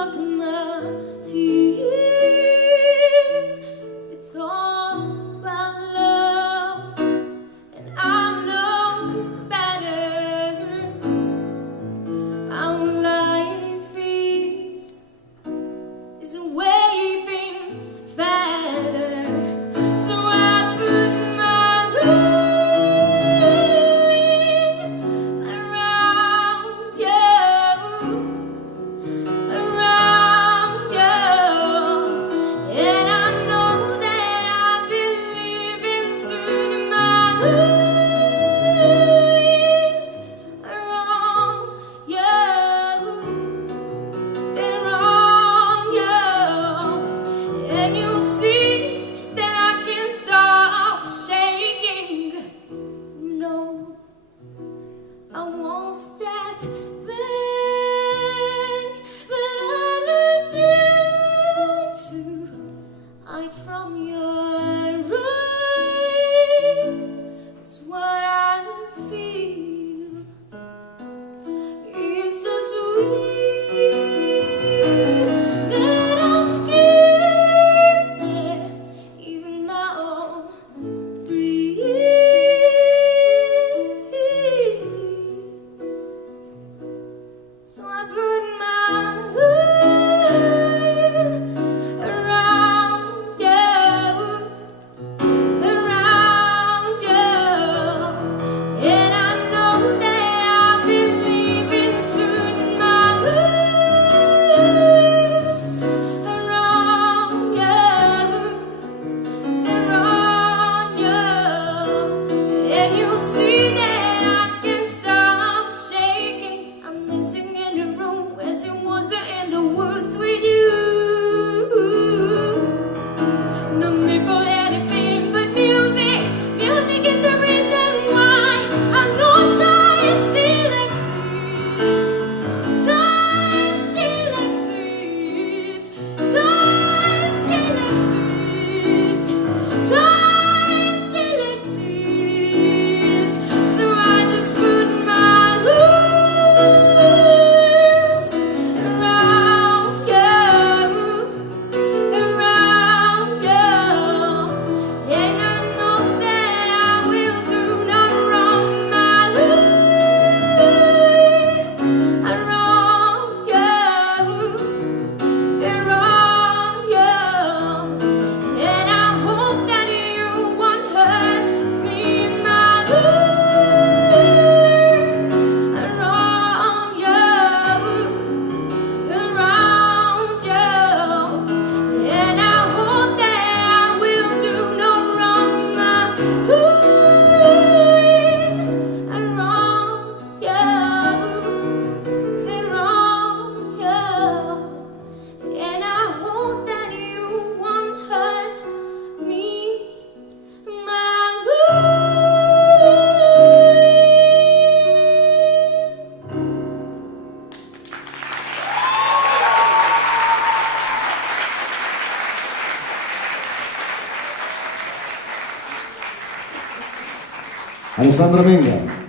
look at my tears. It's all about love, and I know better how life is waving fatter. So I put my arms around you, and I know that I'll be leaving soon. My arms around you, and you'll see that I can't stop shaking. No, I won't step back, but I look down to hide from your eyes. It's what I feel. It's so sweet that I'm scared that even my own breathe. So I put my arms around you, and I know that I'll be leaving soon. My arms around you, and you'll see that I can't stop shaking. I'm dancing in the room as it was in the woods with you. No need for anything but music. Music is the reason why I know time still exists. Time still exists. Time still exists. Time still exists. So I just put my arms around you, and I know that I will do no wrong. My arms around you, and I hope that you won't hurt me. My arms around you, and I hope that I will do no wrong. My arms around you, and I hope that you won't hurt me. My Alessandra Menga.